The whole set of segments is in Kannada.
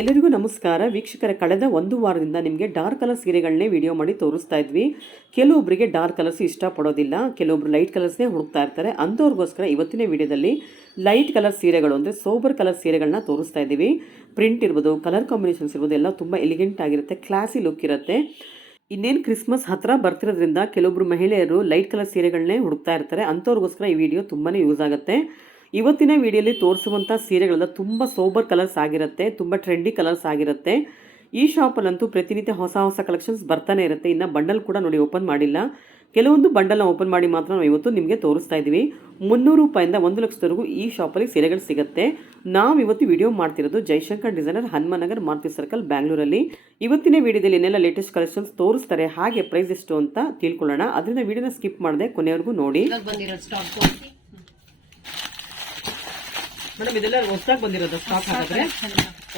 ಎಲ್ಲರಿಗೂ ನಮಸ್ಕಾರ ವೀಕ್ಷಕರ. ಕಳೆದ ಒಂದು ವಾರದಿಂದ ನಿಮಗೆ ಡಾರ್ಕ್ ಕಲರ್ ಸೀರೆಗಳನ್ನೇ ವಿಡಿಯೋ ಮಾಡಿ ತೋರಿಸ್ತಾ ಇದ್ವಿ. ಕೆಲವೊಬ್ಬರಿಗೆ ಡಾರ್ಕ್ ಕಲರ್ಸ್ ಇಷ್ಟಪಡೋದಿಲ್ಲ, ಕೆಲವೊಬ್ರು ಲೈಟ್ ಕಲರ್ಸ್ನೇ ಹುಡುಕ್ತಾ ಇರ್ತಾರೆ. ಅಂಥವ್ರಿಗೋಸ್ಕರ ಇವತ್ತಿನ ವಿಡಿಯೋದಲ್ಲಿ ಲೈಟ್ ಕಲರ್ ಸೀರೆಗಳು ಅಂದರೆ ಸೋಬರ್ ಕಲರ್ ಸೀರೆಗಳನ್ನ ತೋರಿಸ್ತಾ ಇದ್ದೀವಿ. ಪ್ರಿಂಟ್ ಇರ್ಬೋದು, ಕಲರ್ ಕಾಂಬಿನೇಷನ್ಸ್ ಇರ್ಬೋದು, ಎಲ್ಲ ತುಂಬ ಎಲಿಗೆಂಟ್ ಆಗಿರುತ್ತೆ, ಕ್ಲಾಸಿ ಲುಕ್ ಇರುತ್ತೆ. ಇನ್ನೇನು ಕ್ರಿಸ್ಮಸ್ ಹತ್ರ ಬರ್ತಿರೋದ್ರಿಂದ ಕೆಲವೊಬ್ರು ಮಹಿಳೆಯರು ಲೈಟ್ ಕಲರ್ ಸೀರೆಗಳನ್ನೇ ಹುಡುಕ್ತಾ ಇರ್ತಾರೆ. ಅಂಥವ್ರಿಗೋಸ್ಕರ ಈ ವಿಡಿಯೋ ತುಂಬಾ ಯೂಸ್ ಆಗುತ್ತೆ. ಇವತ್ತಿನ ವಿಡಿಯೋಲಿ ತೋರಿಸುವಂಥ ಸೀರೆಗಳೆಲ್ಲ ತುಂಬ ಸೋಬರ್ ಕಲರ್ಸ್ ಆಗಿರುತ್ತೆ, ತುಂಬ ಟ್ರೆಂಡಿ ಕಲರ್ಸ್ ಆಗಿರುತ್ತೆ. ಈ ಶಾಪಲ್ಲಂತೂ ಪ್ರತಿನಿತ್ಯ ಹೊಸ ಹೊಸ ಕಲೆಕ್ಷನ್ಸ್ ಬರ್ತಾನೆ ಇರುತ್ತೆ. ಇನ್ನು ಬಂಡಲ್ ಕೂಡ ನೋಡಿ ಓಪನ್ ಮಾಡಿಲ್ಲ, ಕೆಲವೊಂದು ಬಂಡಲ್ನ ಓಪನ್ ಮಾಡಿ ಮಾತ್ರ ನಾವು ಇವತ್ತು ನಿಮಗೆ ತೋರಿಸ್ತಾ ಇದ್ದೀವಿ. 300 ರೂಪಾಯಿಂದ 1 ಲಕ್ಷದವರೆಗೂ ಈ ಶಾಪಲ್ಲಿ ಸೀರೆಗಳು ಸಿಗುತ್ತೆ. ನಾವು ಇವತ್ತು ವಿಡಿಯೋ ಮಾಡ್ತಿರೋದು ಜೈಶಂಕರ್ ಡಿಸೈನರ್, ಹನುಮನಗರ್, ಮಾರುತಿ ಸರ್ಕಲ್, ಬ್ಯಾಂಗ್ಳೂರಲ್ಲಿ. ಇವತ್ತಿನ ವಿಡಿಯೋದಲ್ಲಿ ಏನೆಲ್ಲ ಲೇಟೆಸ್ಟ್ ಕಲೆಕ್ಷನ್ಸ್ ತೋರಿಸ್ತಾರೆ, ಹಾಗೆ ಪ್ರೈಸ್ ಎಷ್ಟು ಅಂತ ತಿಳ್ಕೊಳ್ಳೋಣ. ಅದರಿಂದ ವಿಡಿಯೋನ ಸ್ಕಿಪ್ ಮಾಡದೆ ಕೊನೆವರೆಗೂ ನೋಡಿ. ಮೇಡಮ್ ಇದೆಲ್ಲ ಹೊಸದಾಗಿ ಬಂದಿರೋದು ಸ್ಟಾಕ್ ಹಾಕಿದ್ರೆ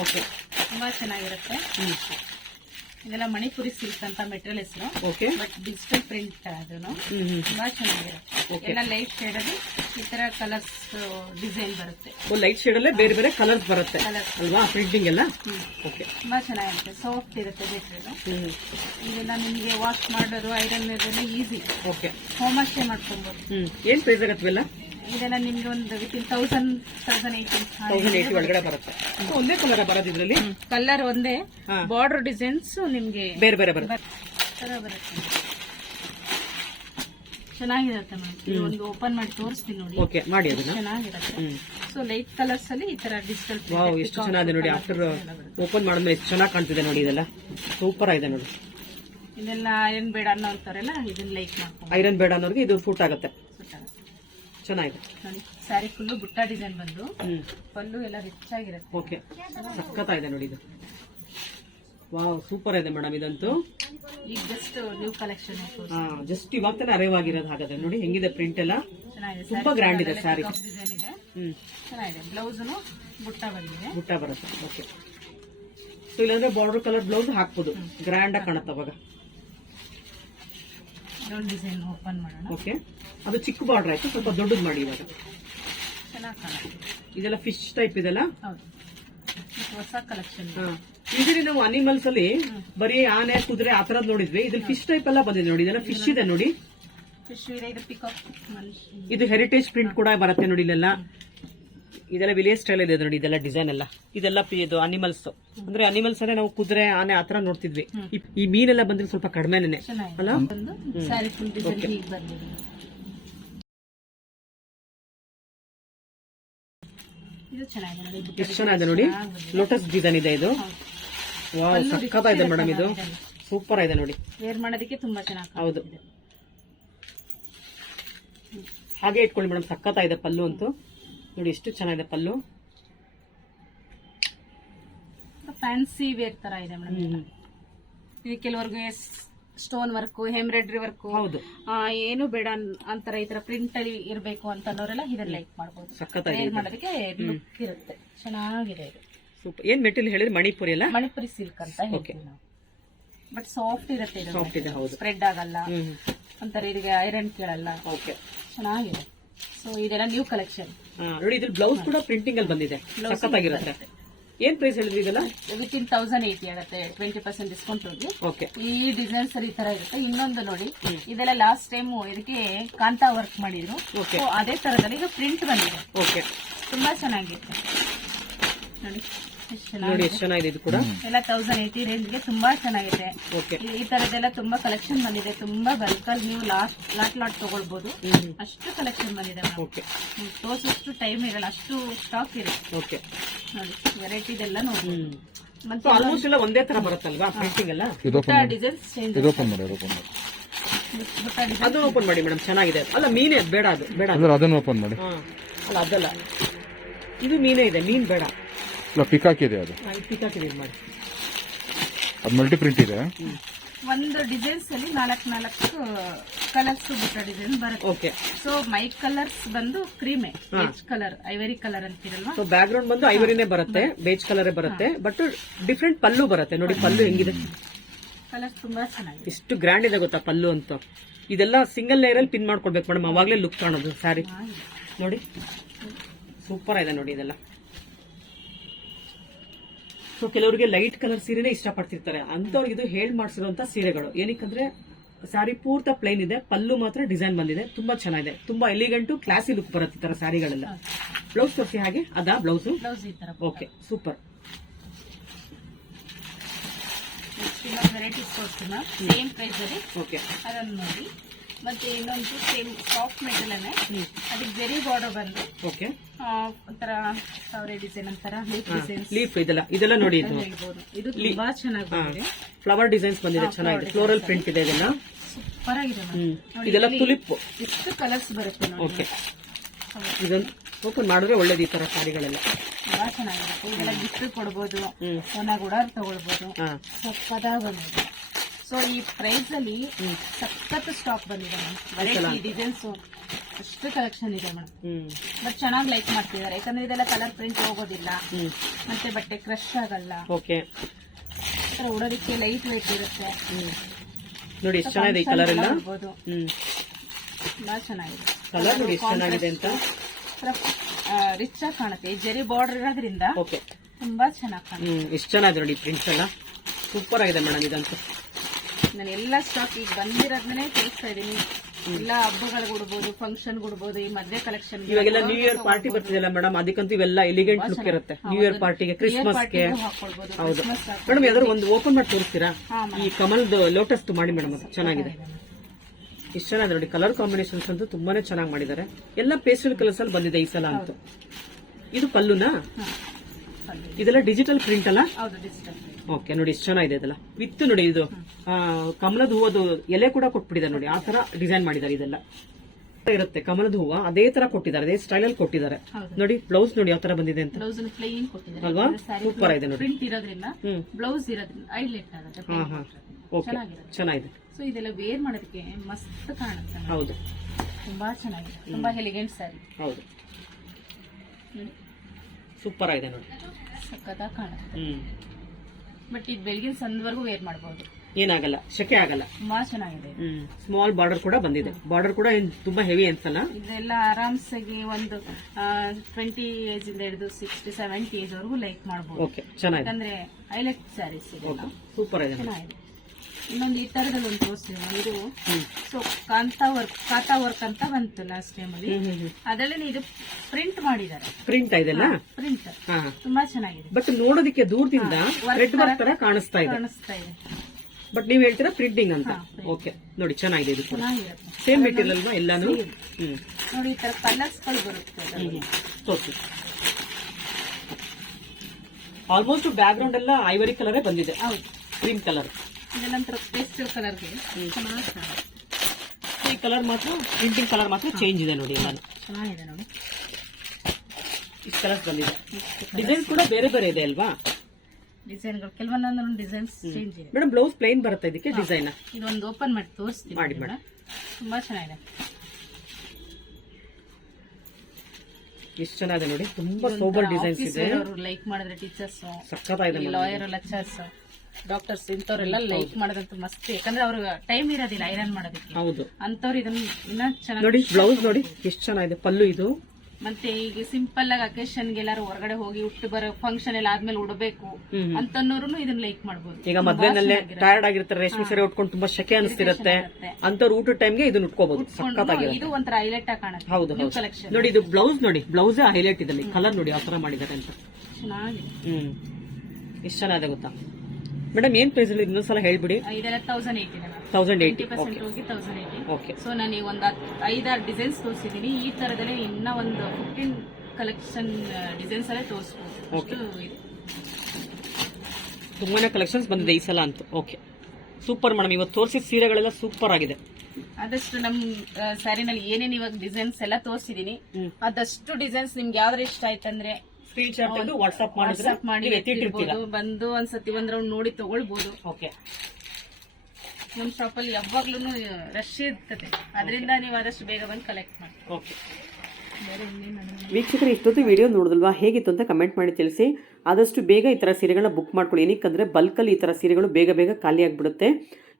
ಓಕೆ, ತುಂಬಾ ಚೆನ್ನಾಗಿರುತ್ತೆ. ಇದೆಲ್ಲ ಮಣಿಪುರಿ ಸಿಲ್ಕ್ ಅಂತ ಮೆಟೀರಿಯಲ್ ಹೆಸರು. ಓಕೆ, ಬಟ್ ಡಿಜಿಟಲ್ ಪ್ರಿಂಟ್ ಅದನ್ನು ತುಂಬಾ ಚೆನ್ನಾಗಿರುತ್ತೆ. ಎಲ್ಲ ಲೈಟ್ ಶೇಡ್ ಅಲ್ಲಿ ಈ ತರ ಕಲರ್ಸ್ ಡಿಸೈನ್ ಬರುತ್ತೆ. ಲೈಟ್ ಶೇಡ್ ಅಲ್ಲೇ ಬೇರೆ ಬೇರೆ ಕಲರ್ಸ್ ಬರುತ್ತೆ ಅಲ್ವಾ, ಪ್ರಿಂಟಿಂಗ್ ಎಲ್ಲ. ಓಕೆ, ತುಂಬಾ ಚೆನ್ನಾಗಿರುತ್ತೆ, ಸಾಫ್ಟ್ ಇರುತ್ತೆ ಮೆಟೀರಿಯಲ್. ಇದೆಲ್ಲ ನಿಮ್ಗೆ ವಾಶ್ ಮಾಡೋದು, ಐರನ್ ಮಾಡೋದು ಈಸಿ. ಓಕೆ, ಹೋಮ್ ವಾಶ್ ಮಾಡ್ಕೊಬಹುದು. ಏನ್ ಪ್ರೈಸ್ ಆಗುತ್ತವೆಲ್ಲ? ಇದೆಲ್ಲ ನಿಮ್ಗೆ ಒಂದು ವಿತಿನ್ 1080 ಒಳಗಡೆ ಬರುತ್ತೆ. ಒಂದೇ ಕಲರ್ ಬರೋದು ಇದ್ರಲ್ಲಿ, ಕಲರ್ ಒಂದೇ, ಬಾರ್ಡರ್ ಡಿಸೈನ್ಸ್ ನಿಮ್ಗೆ ಬೇರೆ ಬೇರೆ ಬರುತ್ತೆ. ಚೆನ್ನಾಗಿರುತ್ತೆ ಮ್ಯಾಮ್. ಒಂದು ಓಪನ್ ಮಾಡಿ ತೋರಿಸ್ತೀನಿ ನೋಡಿ. ಓಕೆ, ಮಾಡಿ ಅದನ್ನ. ಚೆನ್ನಾಗಿರುತ್ತೆ. ಸೊ ಲೈಟ್ ಕಲರ್ಸ್ ಅಲ್ಲಿ ಈ ತರ ಡಿಜಿಟಲ್. ವಾವ್, ಎಷ್ಟು ಚೆನ್ನಾಗಿದೆ ನೋಡಿ. ಆಫ್ಟರ್ ಓಪನ್ ಮಾಡಿದ್ಮೇಲೆ ಎಷ್ಟು ಚೆನ್ನಾಗಿ ಕಾಣ್ತಿದೆ ನೋಡಿ. ಇದೆಲ್ಲ ಸೂಪರ್ ಆಗಿದೆ ನೋಡಿ. ಇದೆಲ್ಲ ಐರನ್ ಬೇಡ ಅನ್ನೋ ಅಂತಾರಲ್ಲ, ಇದನ್ನ ಲೈಕ್ ಮಾಡ್ಕೊಂಡು ಐರನ್ ಬೇಡ ಅನ್ನೋರಿಗೆ ಇದು ಸೂಟ್ ಆಗುತ್ತೆ. ಚೆನ್ನಾಗಿದೆ ನೋಡಿ. ಸ್ಯಾರಿ ಫುಲ್ ಬುಟ್ಟ ಡಿಸೈನ್ ಬಂದು, ಪಲ್ಲು ಎಲ್ಲ ರಿಚ್ ಆಗಿರುತ್ತೆ. ಓಕೆ, ಸಖತ್ತಾಗಿದೆ ನೋಡಿ ಇದು. ವಾವ್, ಸೂಪರ್ ಇದೆ ಮೇಡಮ್ ಇದಂತೂ. ಈಗ ಜಸ್ಟ್ ನ್ಯೂ ಕಲೆಕ್ಷನ್, ಜಸ್ಟ್ ಇವಾಗ ತಾನೆ ಅರೈವ್ ಆಗಿರೋದು. ಹಾಗಾದ್ರೆ ನೋಡಿ ಹೆಂಗಿದೆ ಪ್ರಿಂಟ್ ಎಲ್ಲ, ಚೆನ್ನಾಗಿದೆ. ತುಂಬಾ ಗ್ರ್ಯಾಂಡ್ ಇದೆ ಸ್ಯಾರಿ. ಡಿಸೈನ್ ಇದೆ, ಚೆನ್ನಾಗಿದೆ. ಬ್ಲೌಸ್ ಬುಟ್ಟ ಬಂದಿದೆ, ಬುಟ್ಟ ಬರುತ್ತೆ. ಓಕೆ, ಸೊ ಇಲ್ಲಾಂದ್ರೆ ಬಾರ್ಡರ್ ಕಲರ್ ಬ್ಲೌಸ್ ಹಾಕ್ಬೋದು, ಗ್ರ್ಯಾಂಡ್ ಆಗಿ ಕಾಣುತ್ತೆ ಅವಾಗ. ಡಿಸೈನ್ ಓಪನ್ ಮಾಡೋಣ. ಓಕೆ, ಅದು ಚಿಕ್ಕ ಬಾರ್ಡರ್ ಆಯ್ತು, ಸ್ವಲ್ಪ ದೊಡ್ಡದು ಮಾಡಿ ಇವಾಗ. ಚೆನ್ನಾಗಿ ಕಾಣುತ್ತೆ. ಇದೆಲ್ಲ ಫಿಶ್ ಟೈಪ್ ಇದೆಲ್ಲ. ಹೌದು, ಹೊಸ ಕಲೆಕ್ಷನ್. ಯೂಶಲಿ ನಾವು ಅನಿಮಲ್ಸ್ ಅಲ್ಲಿ ಬರೀ ಆನೆ, ಕುದುರೆ ಆ ತರದ್ ನೋಡಿದ್ವಿ. ಇದ್ರಲ್ಲಿ ಫಿಶ್ ಟೈಪ್ ಎಲ್ಲ ಬಂದಿದೆ ನೋಡಿ. ಇದೆಲ್ಲ ಫಿಶ್ ಇದೆ ನೋಡಿ. ಫಿಶ್ ಇದೆ, ಇದು ಪಿಕಾಕ್. ಇದು ಹೆರಿಟೇಜ್ ಪ್ರಿಂಟ್ ಕೂಡ ಬರುತ್ತೆ ನೋಡಿ. ಇಲ್ಲೆಲ್ಲ ಇದೆಲ್ಲ ವಿಲೇಜ್ ಸ್ಟೈಲ್ ಇದೆ ನೋಡಿ. ಇದೆಲ್ಲ ಡಿಸೈನ್ ಎಲ್ಲ, ಇದೆಲ್ಲ ಇದು ಅನಿಮಲ್ಸ್ ಅಂದ್ರೆ ಅನಿಮಲ್ಸ್ ಅಂದ್ರೆ ನಾವು ಕುದುರೆ, ಆನೆ ಆತರ ನೋಡ್ತಿದ್ವಿ. ಈ ಮೀನೆಲ್ಲ ಬಂದ್ರೆ ಸ್ವಲ್ಪ ಕಡಿಮೆನೆ ಅಲ್ಲ. ಸ್ಯಾರಿ ಫುಲ್ ಡಿಸೈನ್ ಹೀಗೆ ಬಂದಿದೆ. ಇದು ಚೆನ್ನಾಗಿದೆ, ಎಷ್ಟು ಚೆನ್ನಾಗಿದೆ ನೋಡಿ. ಲೋಟಸ್ ಡಿಸೈನ್ ಇದೆ ಇದು. ವಾವ್, ಸಕ್ಕತ್ತಾಗಿದೆ ಮೇಡಮ್ ಇದು. ಸೂಪರ್ ಆಗಿದೆ ನೋಡಿ. ವೇರ್ ಮಾಡೋದಕ್ಕೆ ತುಂಬಾ ಚೆನ್ನಾಗಿ. ಹೌದು, ಹಾಗೆ ಇಟ್ಕೊಳ್ಳಿ ಮೇಡಮ್. ಸಕ್ಕತ್ತಾಗಿದೆ ಪಲ್ಲು ಅಂತೂ ನೋಡಿ, ಎಷ್ಟು ಚೆನ್ನಾಗಿದೆ ಪಲ್ಲು. ಫ್ಯಾನ್ಸಿ ವೇರ್ ತರ ಇದೆ ಮೇಡಮ್. ಇದು ಕೆಲವರಿಗೆ ಸ್ಟೋನ್ ವರ್ಕ್, ಎಂಬ್ರಾಯ್ಡ್ರಿ ವರ್ಕ್, ಹೌದು, ಏನು ಬೇಡ ಅಂತರ ಈ ತರ ಪ್ರಿಂಟ್ ಅಲ್ಲಿ ಇರಬೇಕು ಅಂತ ಅನ್ನೋರೆಲ್ಲ ಇದನ್ನ ಲೈಕ್ ಮಾಡಬಹುದು. ಸಕ್ಕತ್ತಾಗಿದೆ, ಮಾಡೋದಕ್ಕೆ ಲುಕ್ ಇರುತ್ತೆ, ಚೆನ್ನಾಗಿದೆ ಇದು. ಸೂಪರ್. ಏನ್ ಮೆಟೀರಿಯಲ್ ಹೇಳಿದ್ರೆ ಮಣಿಪುರಿ ಅಲ್ಲ? ಮಣಿಪುರಿ ಸಿಲ್ಕ್ ಅಂತ ಹೇಳ್ತೀವಿ ನಾವು. ಬಟ್ ಸಾಫ್ಟ್ ಇರುತ್ತೆ ಇದು, ಸಾಫ್ಟ್ ಇದೆ, ಹೌದು, ಸ್ಪ್ರೆಡ್ ಆಗಲ್ಲ ಅಂತರ, ಇದಕ್ಕೆ ಐರನ್ ಕೇಳಲ್ಲ. ಓಕೆ, ಚೆನ್ನಾಗಿದೆ. ಸೊ ಇದೆಲ್ಲ ನ್ಯೂ ಕಲೆಕ್ಷನ್ ನೋಡಿ. ಇದ್ರ ಬ್ಲೌಸ್ ಕೂಡ ಪ್ರಿಂಟಿಂಗ್ ಅಲ್ಲಿ ಬಂದಿದೆ, ಸಖತ್ತಾಗಿರುತ್ತೆ. ಏನ್ ಪ್ರೈಸ್ ಹೇಳಿದ್ರಿ ಇದೆಲ್ಲ? ವಿತಿನ್ 1080 ಆಗುತ್ತೆ, 20% ಡಿಸ್ಕೌಂಟ್ ಹೋಗಿ. ಓಕೆ, ಈ ಡಿಸೈನ್ಸ್ ಈ ತರ ಇರುತ್ತೆ. ಇನ್ನೊಂದು ನೋಡಿ, ಇದೆಲ್ಲ ಲಾಸ್ಟ್ ಟೈಮ್ ಇದಕ್ಕೆ ಕಾಂತಾ ವರ್ಕ್ ಮಾಡಿದ್ರು. ಅದೇ ತರದಲ್ಲಿ ಈಗ ಪ್ರಿಂಟ್ ಬಂದಿದೆ. ಓಕೆ, ತುಂಬಾ ಚೆನ್ನಾಗಿತ್ತು ನೋಡಿ. ನೋಡಿ ಎಷ್ಟು ಚೆನ್ನಾಗಿದೆ ಇದು ಕೂಡ. ಎಲ್ಲ 1080 ರೇಂಜ್ ಗೆ ತುಂಬಾ ಚೆನ್ನಾಗಿದೆ. ಈ ತರದೆಲ್ಲ ತುಂಬಾ ಕಲೆಕ್ಷನ್ ಬಂದಿದೆ. ತುಂಬಾ ಬಲ್ಕಲ್ ನೀವು ಲಾಟ್ ತಗೊಳ್ಬಹುದು, ಅಷ್ಟು ಕಲೆಕ್ಷನ್ ಬಂದಿದೆ. ತೋರ್ಸಷ್ಟು ಟೈಮ್ ಇರಲ್ಲ, ಅಷ್ಟು ಸ್ಟಾಕ್ ಇರುತ್ತೆ ನೋಡಿ. ವೆರೈಟಿದೆಲ್ಲ ನೋಡಿ. ಮತ್ತೆ ಆಲ್ಮೋಸ್ಟ್ ಎಲ್ಲ ಒಂದೇ ತರ ಬರುತ್ತಲ್ವಾ ಪ್ರಿಂಟಿಂಗ್ ಎಲ್ಲ? Designs change. ಅದು ಓಪನ್ ಮಾಡಿ ಮೇಡಮ್, ಚೆನ್ನಾಗಿದೆ. ಅಲ್ಲ ಮೀನೇ ಬೇಡ, ಅದು ಬೇಡ, ಅದನ್ನು ಓಪನ್ ಮಾಡಿ. ಅಲ್ಲ ಅದಲ್ಲ, ಇದು ಮೀನೇ ಇದೆ, ಮೀನ್ ಬೇಡ. ಪಿಕಾಕ್ ಇದೆ, ಅದು ಪಿಕಾಕ್ ಇದೆ ಮಾಡಿ. ಅದು ಮಲ್ಟಿ ಪ್ರಿಂಟ್ ಇದೆ. ಒಂದು ಡಿಸೈನ್ಸ್ ಅಲ್ಲಿ 4 ಕಲರ್ಸ್ ಬುಟ್ಟ ಡಿಸೈನ್ ಬರುತ್ತೆ. ಓಕೆ, ಸೊ ಮೈ ಕಲರ್ಸ್ ಬಂದು ಕ್ರೀಮೆ, ಬೇಜ್ ಕಲರ್, ಐವರಿ ಕಲರ್ ಅಂತಿರಲ್ವಾ. ಸೊ ಬ್ಯಾಕ್ ಗ್ರೌಂಡ್ ಬಂದು ಐವರಿನೇ ಬರುತ್ತೆ, ಬೇಜ್ ಕಲರ್ ಬರುತ್ತೆ. ಬಟ್ ಡಿಫ್ರೆಂಟ್ ಪಲ್ಲು ಬರುತ್ತೆ ನೋಡಿ. ಪಲ್ಲು ಹೆಂಗಿದೆ, ಕಲರ್ ತುಂಬಾ ಚೆನ್ನಾಗಿದೆ. ಎಷ್ಟು ಗ್ರ್ಯಾಂಡ್ ಇದೆ ಗೊತ್ತಾ ಪಲ್ಲು ಅಂತ. ಇದೆಲ್ಲ ಸಿಂಗಲ್ ಲೇಯರ್ ಅಲ್ಲಿ ಪಿನ್ ಮಾಡ್ಕೊಡ್ಬೇಕು ಮೇಡಮ್, ಅವಾಗ್ಲೇ ಲುಕ್ ಕಾಣೋದು ಸ್ಯಾರಿ ನೋಡಿ. ಸೂಪರ್ ಇದೆ ನೋಡಿ ಇದೆಲ್ಲ. ಸೊ ಕೆಲವರಿಗೆ ಲೈಟ್ ಕಲರ್ ಸೀರೆನೇ ಇಷ್ಟಪಡ್ತಿರ್ತಾರೆ ಅಂತವ್ರಿಗೆ ಇದು ಹೇಳ್ ಮಾಡಿಸಿರುವಂತ ಸೀರೆಗಳು. ಏನಕ್ಕಂದ್ರೆ ಸ್ಯಾರಿ ಪೂರ್ತ ಪ್ಲೈನ್ ಇದೆ, ಪಲ್ಲು ಮಾತ್ರ ಡಿಸೈನ್ ಬಂದಿದೆ, ತುಂಬಾ ಚೆನ್ನಾಗಿದೆ, ತುಂಬಾ ಎಲಿಗೆಂಟು ಕ್ಲಾಸಿ ಲುಕ್ ಬರುತ್ತೆ ಈ ತರ ಸ್ಯಾರಿಗಳೆಲ್ಲ. ಬ್ಲೌಸ್ ತೋರಿಸಿ ಹಾಗೆ ಅದಾ ಬ್ಲೌಸ್. ಬ್ಲೌಸ್ ಈ ತರ ಓಕೆ ಸೂಪರ್. ವೆರೈಟೀಸ್ ತೋರಿಸ್ತೀನ ಸೇಮ್ ಪ್ರೈಸ್ ಅಲ್ಲಿ. ಓಕೆ ಅದನ್ನು ನೋಡಿ. ಮತ್ತೆ ಇನ್ನೊಂದು ಸೇಮ್ ಸಾಫ್ಟ್ ಮೆಟಲ್ ಅದಕ್ಕೆ ಜೆರಿ ಬಾರ್ಡರ್ ಬಂದು ಓಕೆ ಒಂಥರ ಸಾವಿರ ಡಿಸೈನ್ ಅಂತಾರ ಲೀಫ್ ಡಿಸೈನ್ಸ್ ಲೀಫ್ ಇದೆಲ್ಲ ನೋಡಿ, ಇದು ಹೇಳ್ಬೋದು. ಇದು ತುಂಬಾ ಚೆನ್ನಾಗಿ ಬಂದಿದೆ, ಫ್ಲವರ್ ಡಿಸೈನ್ಸ್ ಬಂದಿದೆ, ಚೆನ್ನಾಗಿದೆ, ಫ್ಲೋರಲ್ ಪ್ರಿಂಟ್ ಇದೆ, ಇದೆಲ್ಲ ಸೂಪರ್ ಆಗಿದೆ ನೋಡಿ. ಇದೆಲ್ಲ ತುಲಿಪ್. ಎಷ್ಟು ಕಲರ್ಸ್ ಬರುತ್ತೆ ನೋಡಿ. ಓಕೆ ಇದೊಂದು ಓಪನ್ ಮಾಡಿದ್ರೆ ಒಳ್ಳೇದು ಈ ತರ ಸ್ಯಾರಿಗಳೆಲ್ಲ ತುಂಬಾ ಚೆನ್ನಾಗಿರುತ್ತೆ. ಇದೆಲ್ಲ ಗಿಫ್ಟ್ ಕೊಡ್ಬೋದು, ಚೆನ್ನಾಗಿ ಕೂಡ ತಗೊಳ್ಬೋದು. ಸಕ್ಕತ್ತಾಗಿ ಬಂದಿದೆ. ಸೊ ಈ ಪ್ರೈಸ್ ಅಲ್ಲಿ ಸಖತ್ ಸ್ಟಾಕ್ ಬಂದಿದೆ ಮೇಡಮ್. ವೆರೈಟಿ ಡಿಸೈನ್ಸ್ ಅಷ್ಟು ಕಲೆಕ್ಷನ್ ಇದೆ ಮೇಡಮ್. ಬಟ್ ಚೆನ್ನಾಗಿ ಲೈಕ್ ಮಾಡ್ತಿದ್ದಾರೆ, ಯಾಕಂದ್ರೆ ಇದೆಲ್ಲ ಕಲರ್ ಪ್ರಿಂಟ್ ಹೋಗೋದಿಲ್ಲ, ಮತ್ತೆ ಬಟ್ಟೆ ಕ್ರಶ್ ಆಗಲ್ಲ. ಓಕೆ ಉಡೋದಕ್ಕೆ ಲೈಟ್ ವೇಟ್ ಇರುತ್ತೆ ನೋಡಿ, ಎಷ್ಟು ಚೆನ್ನಾಗಿದೆ ಈ ಕಲರ್ ಎಲ್ಲ. ತುಂಬಾ ಚೆನ್ನಾಗಿದೆ ಕಲರ್ ನೋಡಿ ಎಷ್ಟು ಚೆನ್ನಾಗಿದೆ ಅಂತ. ರಿಚ್ ಆಗಿ ಕಾಣುತ್ತೆ, ಜೆರಿ ಬಾರ್ಡರ್ ಇರೋದ್ರಿಂದ ಓಕೆ ತುಂಬಾ ಚೆನ್ನಾಗಿ ಕಾಣುತ್ತೆ. ಎಷ್ಟು ಚೆನ್ನಾಗಿದೆ ನೋಡಿ ಪ್ರಿಂಟ್ಸ್ ಎಲ್ಲ, ಸೂಪರ್ ಆಗಿದೆ ಮೇಡಮ್ ಇದಂತೂ. ನಾನು ಎಲ್ಲ ಸ್ಟಾಕ್ ಈಗ ಬಂದಿರೋದನ್ನೇ ತೋರಿಸ್ತಾ ಇದ್ದೀನಿ. ಎಲ್ಲ ಹಬ್ಬಗಳಿಗೆ ಉಡ್ಬೋದು, ಫಂಕ್ಷನ್ ಉಡ್ಬೋದು, ಈ ಮದ್ವೆ ಕಲೆಕ್ಷನ್. ಇವಾಗೆಲ್ಲ ನ್ಯೂ ಇಯರ್ ಪಾರ್ಟಿ ಬರ್ತಿದೆಯಲ್ಲ ಮೇಡಮ್, ಅದಕ್ಕಂತೂ ಇವೆಲ್ಲ ಎಲಿಗೆಂಟ್ ಲುಕ್ ಇರುತ್ತೆ. ನ್ಯೂ ಇಯರ್ ಪಾರ್ಟಿಗೆ, ಕ್ರಿಸ್ಮಸ್ಗೆ ಹಾಕೊಳ್ಬೋದು. ಹೌದು ಮೇಡಮ್. ಯಾವ್ದಾದ್ರು ಒಂದು ಓಪನ್ ಮಾಡಿ ತೋರಿಸ್ತೀರಾ? ಈ ಕಮಲ್ದು ಲೋಟಸ್ ಮಾಡಿ ಮೇಡಮ್, ಅದು ಚೆನ್ನಾಗಿದೆ, ಇಷ್ಟು ಚೆನ್ನಾಗಿದೆ ನೋಡಿ. ಕಲರ್ ಕಾಂಬಿನೇಷನ್ಸ್ ಅಂತೂ ತುಂಬಾನೇ ಚೆನ್ನಾಗಿ ಮಾಡಿದ್ದಾರೆ. ಎಲ್ಲ ಪೇಸ್ಟಲ್ ಕಲರ್ಸ್ ಅಲ್ಲಿ ಬಂದಿದೆ ಈ ಸಲ ಅಂತೂ. ಇದು ಪಲ್ಲುನಾ? ಇದೆಲ್ಲ ಡಿಜಿಟಲ್ ಪ್ರಿಂಟ್ ಅಲ್ಲ? ಹೌದು, ಡಿಜಿಟಲ್. ಓಕೆ ನೋಡಿ ಎಷ್ಟು ಚೆನ್ನಾಗಿದೆ ಇದೆಲ್ಲ. ವಿತ್ ನೋಡಿ ಇದು ಕಮಲದ ಹೂವದು ಎಲೆ ಕೂಡ ಕೊಟ್ಬಿಟ್ಟಿದ್ದಾರೆ ನೋಡಿ, ಆ ತರ ಡಿಸೈನ್ ಮಾಡಿದ್ದಾರೆ. ಇದೆಲ್ಲ ಇರುತ್ತೆ ಕಮಲದ ಹೂವ, ಅದೇ ತರ ಕೊಟ್ಟಿದ್ದಾರೆ, ಅದೇ ಸ್ಟೈಲ್ ಅಲ್ಲಿ ಕೊಟ್ಟಿದ್ದಾರೆ ನೋಡಿ. ಬ್ಲೌಸ್ ನೋಡಿ ಯಾವ ತರ ಬಂದಿದೆ ಅಂತ, ಬ್ಲೌಸ್ ಪ್ಲೇನ್ ಕೊಟ್ಟಿದ್ದಾರೆ ಅಲ್ವಾ? ಸೂಪರ್ ಆಗಿದೆ ನೋಡಿ. ಪ್ರಿಂಟ್ ಇರೋದ್ರಿಂದ ಬ್ಲೌಸ್ ಇರೋದ್ರಿಂದ ಹೈಲೈಟ್ ಆಗುತ್ತೆ. ಓಕೆ ಚೆನ್ನಾಗಿದೆ. ಸೊ ಇದೆಲ್ಲ ವೇರ್ ಮಾಡೋದಕ್ಕೆ ಮಸ್ತ್ ಕಾಣುತ್ತೆ. ಹೌದು ತುಂಬಾ ಚೆನ್ನಾಗಿದೆ, ತುಂಬಾ ಎಲಿಗೆಂಟ್ ಸ್ಯಾರಿ. ಹೌದು ಸೂಪರ್ ಆಗಿದೆ ನೋಡಿ, ಸಕ್ಕತ್ತಾಗಿ ಕಾಣುತ್ತೆ. ಬಟ್ ಇದು ಬೆಳಗಿನ ಸಂದವರೆಗೂ ವೇರ್ ಮಾಡಬಹುದು, ಏನಾಗಲ್ಲ, ಶೆಕೆ ಆಗಲ್ಲ. ತುಂಬಾ ಚೆನ್ನಾಗಿದೆ. ಸ್ಮಾಲ್ ಬಾರ್ಡರ್ ಕೂಡ ಬಂದಿದೆ, ಬಾರ್ಡರ್ ಕೂಡ ತುಂಬಾ ಹೆವಿ ಅನ್ಸಲ್ಲ. ಇದೆಲ್ಲ ಆರಾಮ್ಸಾಗಿ ಒಂದು 20 ಏಜ್ ಇಂದ ಹಿಡಿದು 60-70 ಏಜ್ ವರೆಗೂ ಲೈಕ್ ಮಾಡಬಹುದು. ಓಕೆ ಚೆನ್ನಾಗಿದೆ, ಯಾಕಂದ್ರೆ ಹೈಲೈಟ್ ಸ್ಯಾರೀಸ್ ಸೂಪರ್ ಆಗಿದೆ. ಚೆನ್ನಾಗಿದೆ. ಇನ್ನೊಂದು ಈ ತರದಲ್ಲಿ ಒಂದು ತೋರಿಸ್ತೀವಿ, ಇದು ಸೊ ಕಾಂತಾ ವರ್ಕ್ ಅಂತ ಬಂತು ಲಾಸ್ಟ್ ಟೈಮ್ ಅಲ್ಲಿ. ಅದರಲ್ಲಿ ಇದು ಪ್ರಿಂಟ್ ಮಾಡಿದ್ದಾರೆ. ಪ್ರಿಂಟ್ ಇದೆಲ್ಲ ಪ್ರಿಂಟ್ ತುಂಬಾ ಚೆನ್ನಾಗಿದೆ. ಬಟ್ ನೋಡೋದಕ್ಕೆ ದೂರದಿಂದ ರೆಡ್ ವರ್ಕ್ ತರ ಕಾಣಿಸ್ತಾ ಇದೆ. ಬಟ್ ನೀವ್ ಹೇಳ್ತೀರಾ ಪ್ರಿಂಟಿಂಗ್ ಅಂತ. ಓಕೆ ನೋಡಿ ಚೆನ್ನಾಗಿದೆ, ಇದು ಚೆನ್ನಾಗಿರುತ್ತೆ. ಸೇಮ್ ಮೆಟೀರಿಯಲ್ ಅಲ್ವಾ ಎಲ್ಲಾನು? ನೋಡಿ ಈ ತರ ಕಲರ್ಸ್ ಗಳು ಬರುತ್ತೆ. ಓಕೆ ಆಲ್ಮೋಸ್ಟ್ ಬ್ಯಾಕ್ ಗ್ರೌಂಡ್ ಎಲ್ಲ ಐವರಿ ಕಲರೇ ಬಂದಿದೆ. ಹೌದು, ಕ್ರೀಮ್ ಕಲರ್. ಇದೆಲ್ಲಂತರ ಪೇಸ್ಟಲ್ ಕಲರ್ಗೆ ಈ ಕಲರ್ ಮಾತ್ರ, ಪ್ರಿಂಟಿಂಗ್ ಕಲರ್ ಮಾತ್ರ ಚೇಂಜ್ ಇದೆ ನೋಡಿ. ಎಲ್ಲಾನು ಚೆನ್ನಾಗಿದೆ ನೋಡಿ, ಇಷ್ಟು ಕಲರ್ಸ್ ಬಂದಿದೆ. ಡಿಸೈನ್ಸ್ ಕೂಡ ಬೇರೆ ಬೇರೆ ಇದೆ ಅಲ್ವಾ? ಡಿಸೈನ್ಗಳು ಕೆಲವೊಂದೊಂದು ಡಿಸೈನ್ಸ್ ಚೇಂಜ್ ಇದೆ. ಮೇಡಮ್ ಬ್ಲೌಸ್ ಪ್ಲೇನ್ ಬರುತ್ತೆ ಇದಕ್ಕೆ ಡಿಸೈನ್. ಇದೊಂದು ಓಪನ್ ಮಾಡಿ ತೋರಿಸ್ತೀನಿ ಮಾಡಿ ಮೇಡಮ್. ತುಂಬಾ ಚೆನ್ನಾಗಿದೆ, ಎಷ್ಟು ಚೆನ್ನಾಗಿದೆ ನೋಡಿ. ತುಂಬಾ ಸೋಬರ್ ಡಿಸೈನ್ಸ್ ಇದೆ. ಲೈಕ್ ಮಾಡಿದ್ರೆ ಟೀಚರ್ಸ್, ಸಖತ್ತಾಗಿದೆ. ಲಾಯರ್, ಲೆಕ್ಚರ್ಸ್, ಡಾಕ್ಟರ್ಸ್ ಇಂಥವ್ರೆಲ್ಲ ಲೈಕ್ ಮಾಡೋದಂತ ಮಸ್ತ್. ಯಾಕಂದ್ರೆ ಅವ್ರಿಗೆ ಟೈಮ್ ಇರೋದಿಲ್ಲ ಐರನ್ ಮಾಡೋದಕ್ಕೆ. ಹೌದು, ಅಂತವ್ರು ಇದನ್ನ ಇನ್ನ ಚೆನ್ನಾಗಿ ನೋಡಿ. ಬ್ಲೌಸ್ ನೋಡಿ ಎಷ್ಟು ಚೆನ್ನಾಗಿದೆ, ಪಲ್ಲು ಇದು. ಮತ್ತೆ ಈಗ ಸಿಂಪಲ್ ಆಗಿ ಅಕೇಶನ್ ಎಲ್ಲಾರು ಹೊರಗಡೆ ಹೋಗಿ ಉಟ್ಟು ಬರೋ ಫಂಕ್ಷನ್ ಎಲ್ಲ ಆದ್ಮೇಲೆ ಉಡಬೇಕು ಅಂತನೋರು ಇದನ್ನ ಲೈಕ್ ಮಾಡಬಹುದು. ಈಗ ಮದ್ವೆನಲ್ಲೇ ಟಯರ್ಡ್ ಆಗಿರ್ತಾರೆ, ರೇಷ್ಮೆ ಸೀರೆ ಉಟ್ಕೊಂಡು ತುಂಬಾ ಶೆಕೆ ಅನಿಸ್ತಿರುತ್ತೆ, ಅಂತವ್ರು ಊಟದ ಟೈಮ್ಗೆ ಇದನ್ನ ಉಟ್ಕೋಬಹುದು. ಸಖತ್ತಾಗಿದೆ, ಇದು ಒಂಥರ ಹೈಲೈಟ್ ಆಗಿ ಕಾಣುತ್ತೆ. ಹೌದು ಕಲೆಕ್ಷನ್ ನೋಡಿ. ಇದು ಬ್ಲೌಸ್ ನೋಡಿ, ಬ್ಲೌಸ್ ಹೈಲೈಟ್ ಇದೆ. ಕಲರ್ ನೋಡಿ ಯಾವ ತರ ಮಾಡಿದ್ದಾರೆ ಅಂತ, ಚೆನ್ನಾಗಿದೆ. ಎಷ್ಟು ಚೆನ್ನಾಗಿದೆ ಗೊತ್ತಾ ಮೇಡಮ್? ಏನ್ ಪ್ರೈಸ್ ಅಲ್ಲಿ ಇನ್ನೊಂದ್ಸಲ ಹೇಳ್ಬಿಡಿ. ಇದೆಲ್ಲ 1080 1080 ಹೋಗಿ 1080. ಓಕೆ. ಸೊ ನಾನು ಈಗ ಒಂದು 5-6 ಡಿಸೈನ್ಸ್ ತೋರಿಸಿದೀನಿ. ಈ ತರದಲ್ಲಿ ಇನ್ನ ಒಂದು 15 ಕಲೆಕ್ಷನ್ ಡಿಸೈನ್ಸ್ ಅಲ್ಲೇ ತೋರಿಸ್ಬೋದು. ತುಂಬಾನೇ ಕಲೆಕ್ಷನ್ಸ್ ಬಂದಿದೆ ಈ ಸಲ ಅಂತೂ. ಓಕೆ ಸೂಪರ್ ಮೇಡಮ್, ಇವತ್ತು ತೋರಿಸಿದ ಸೀರೆಗಳೆಲ್ಲ ಸೂಪರ್ ಆಗಿದೆ. ಆದಷ್ಟು ನಮ್ ಸ್ಯಾರಿನಲ್ಲಿ ಏನೇನು ಇವಾಗ ಡಿಸೈನ್ಸ್ ಎಲ್ಲ ತೋರಿಸಿದೀನಿ, ಅದಷ್ಟು ಡಿಸೈನ್ಸ್ ನಿಮ್ಗೆ ಯಾವ್ದ್ರ ಇಷ್ಟ ಆಯ್ತಂದ್ರೆ ಸ್ಕ್ರೀನ್ ಶಾಟ್ ತೆಗೆದು ವಾಟ್ಸ್ಆಪ್ ಮಾಡಿ ಬಂದು ಒಂದ್ಸತಿ ಒಂದ್ ರೌಂಡ್ ನೋಡಿ ತಗೊಳ್ಬಹುದು. ಓಕೆ. ನಮ್ ಶಾಪ್ ಅಲ್ಲಿ ಯಾವಾಗ್ಲೂ ರಶ್ ಇರ್ತದೆ, ಅದರಿಂದ ನೀವು ಆದಷ್ಟು ಬೇಗ ಬಂದು ಕಲೆಕ್ಟ್ ಮಾಡಿ. ಓಕೆ ವೀಕ್ಷಕರು, ಇಷ್ಟೊತ್ತು ವಿಡಿಯೋ ನೋಡಿದಲ್ವಾ? ಹೇಗಿತ್ತು ಅಂತ ಕಮೆಂಟ್ ಮಾಡಿ ತಿಳಿಸಿ. ಆದಷ್ಟು ಬೇಗ ಈ ಥರ ಸೀರೆಗಳನ್ನ ಬುಕ್ ಮಾಡ್ಕೊಳ್ಳಿ. ಏನಕ್ಕಂದರೆ ಬಲ್ಕಲ್ಲಿ ಈ ಥರ ಸೀರೆಗಳು ಬೇಗ ಬೇಗ ಖಾಲಿ ಆಗಿಬಿಡುತ್ತೆ.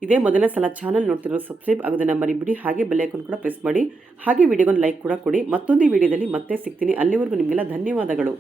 ಇದೇ ಮೊದಲನೇ ಸಲ ಚಾನಲ್ ನೋಡ್ತಿರೋ ಸಬ್ಸ್ಕ್ರೈಬ್ ಆಗೋದನ್ನ ಮರಿಬಿಡಿ. ಹಾಗೆ ಬೆಲ್ ಐಕಾನ್ ಕೂಡ ಪ್ರೆಸ್ ಮಾಡಿ. ಹಾಗೆ ವಿಡಿಯೋಗೊಂದು ಲೈಕ್ ಕೂಡ ಕೊಡಿ. ಮತ್ತೊಂದು ವಿಡಿಯೋದಲ್ಲಿ ಮತ್ತೆ ಸಿಗ್ತೀನಿ. ಅಲ್ಲಿವರೆಗೂ ನಿಮಗೆಲ್ಲ ಧನ್ಯವಾದಗಳು.